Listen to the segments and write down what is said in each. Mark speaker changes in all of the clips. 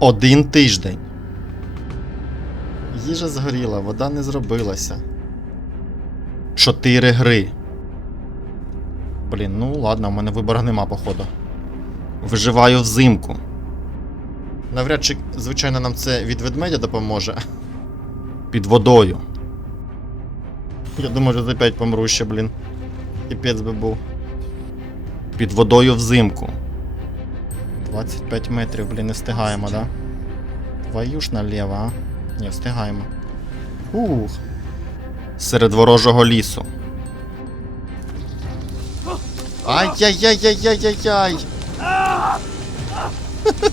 Speaker 1: Один тиждень. Їжа згоріла, вода не зробилася. Чотири гри. Блін, ну ладно, у мене вибору нема, походу. Виживаю взимку. Навряд чи, звичайно, нам це від ведмедя допоможе. Під водою. Я думаю, що опять помру ще, блін. Піпець би був. Під водою взимку. 25 метрів, блін, не встигаємо, да? Твою ж наліво, а? Ні, встигаємо. Ух. Серед ворожого лісу. Ай-яй-яй-яй-яй-яй-яй!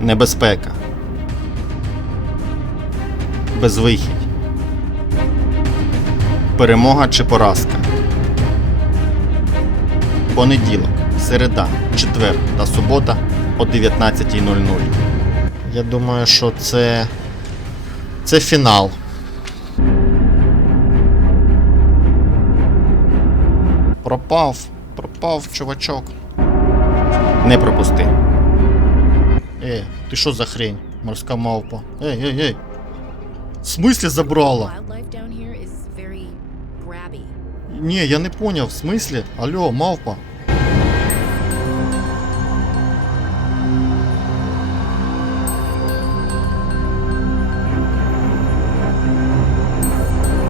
Speaker 1: Небезпека. Безвихідь. Перемога чи поразка. Понеділок, середа, четвер та субота о 19.00. Я думаю, що це. Це фінал. Пропав, пропав, чувачок. Не пропусти. Е, ти що за хрень? Морська мавпа. Ей, ей, ей. В смислі забрала? Ні, я не поняв, в смислі? Алло, мавпа.